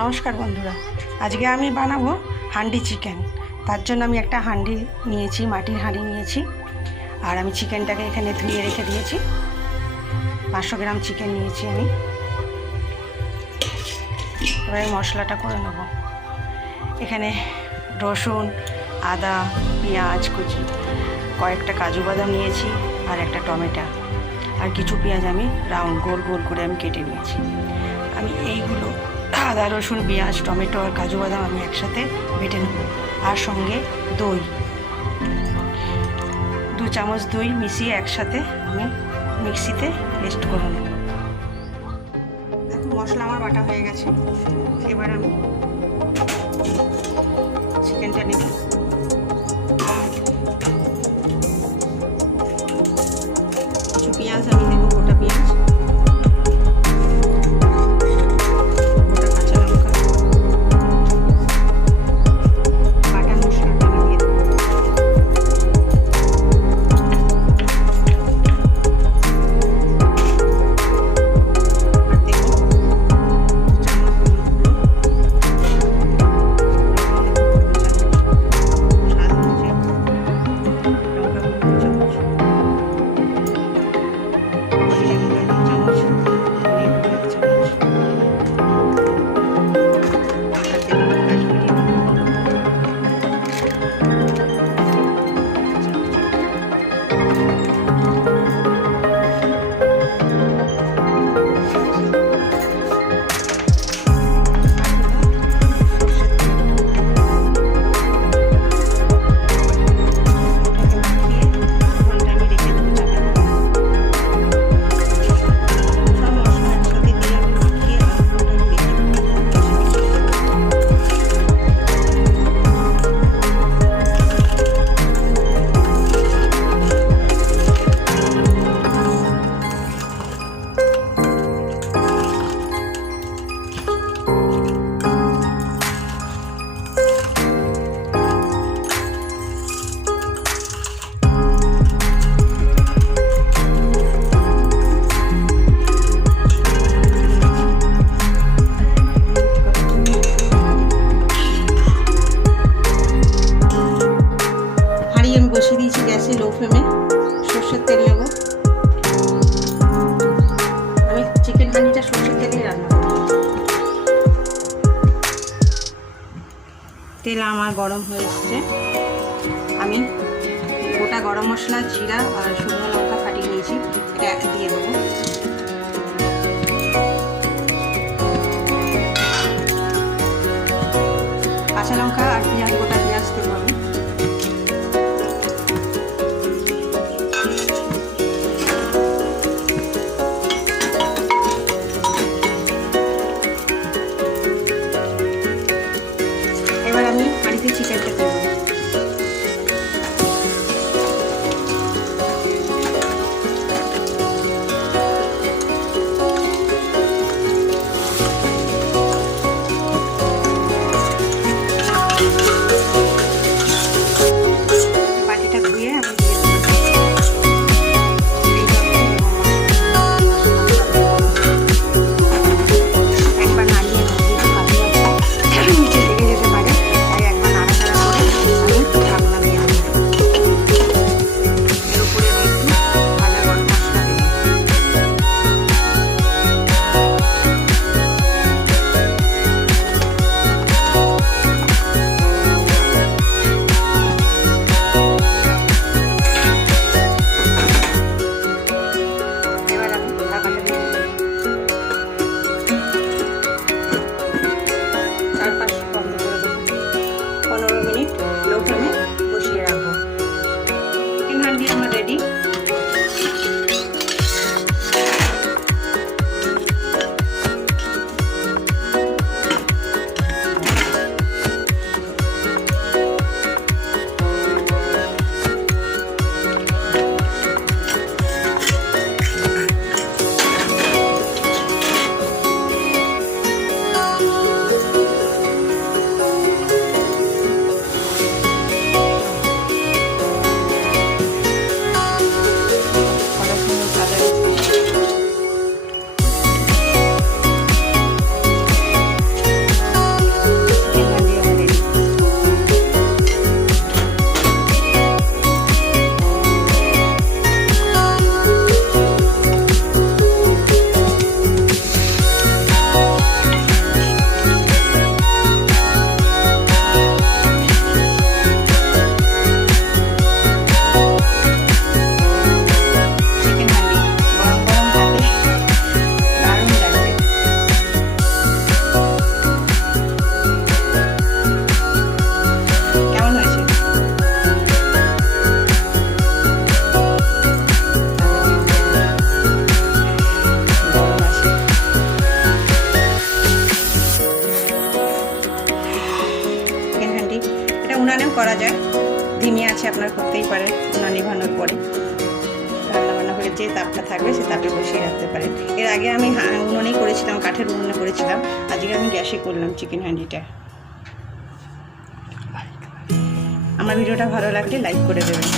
নমস্কার বন্ধুরা, আজকে আমি বানাবো হান্ডি চিকেন। তার জন্য আমি একটা হান্ডি নিয়েছি, মাটির হাঁড়ি নিয়েছি। আর আমি চিকেনটাকে এখানে ধুয়ে রেখে দিয়েছি। 500 গ্রাম চিকেন নিয়েছি আমি। এবারে মশলাটা করে নেব। এখানে রসুন, আদা, পেঁয়াজ কুচি, কয়েকটা কাজু বাদাম নিয়েছি, আর একটা টমেটো, আর কিছু পেঁয়াজ আমি রাউন্ড গোল গোল করে আমি কেটে নিয়েছি। আমি এইগুলো আদা, রসুন, পেঁয়াজ, টমেটো আর কাজু বাদাম আমি একসাথে বেটে নেব। আর সঙ্গে দই, 2 চামচ দই মিশিয়ে একসাথে আমি মিক্সিতে পেস্ট করে নেব। দেখো মশলা আমার বাটা হয়ে গেছে। এবার আমি চিকেনটা নেব। কিছু পেঁয়াজ আমি দেবো, গোটা পেঁয়াজ, বসিয়ে দিয়েছি গ্যাসে লো ফ্লেমে। সর্ষের তেল নেব। আমি চিকেন হান্ডিটা সর্ষের তেলেই রান্না করব। তেল আমার গরম হয়ে এসছে। আমি গোটা গরম মশলা, জিরা আর শুকনো লঙ্কা ফাটিয়ে নিয়েছি, এটা দিয়ে দেবো। কাঁচা লঙ্কা আর পেঁয়াজ, গোটা পেঁয়াজ দেবো আমি। আমি হাঁড়িতে চিকেনটা দেব। আপনারা করতেই পারেন উনুন নিভানোর পরে। রান্নাবান্না করে যে তাপটা থাকবে সে তাপে বসিয়ে রাখতে পারেন। এর আগে আমি উনুনেই করেছিলাম, কাঠের উনুনে করেছিলাম, আজকে আমি গ্যাসে করলাম চিকেন হ্যান্ডিটা। আমার ভিডিওটা ভালো লাগলে লাইক করে দেবেন।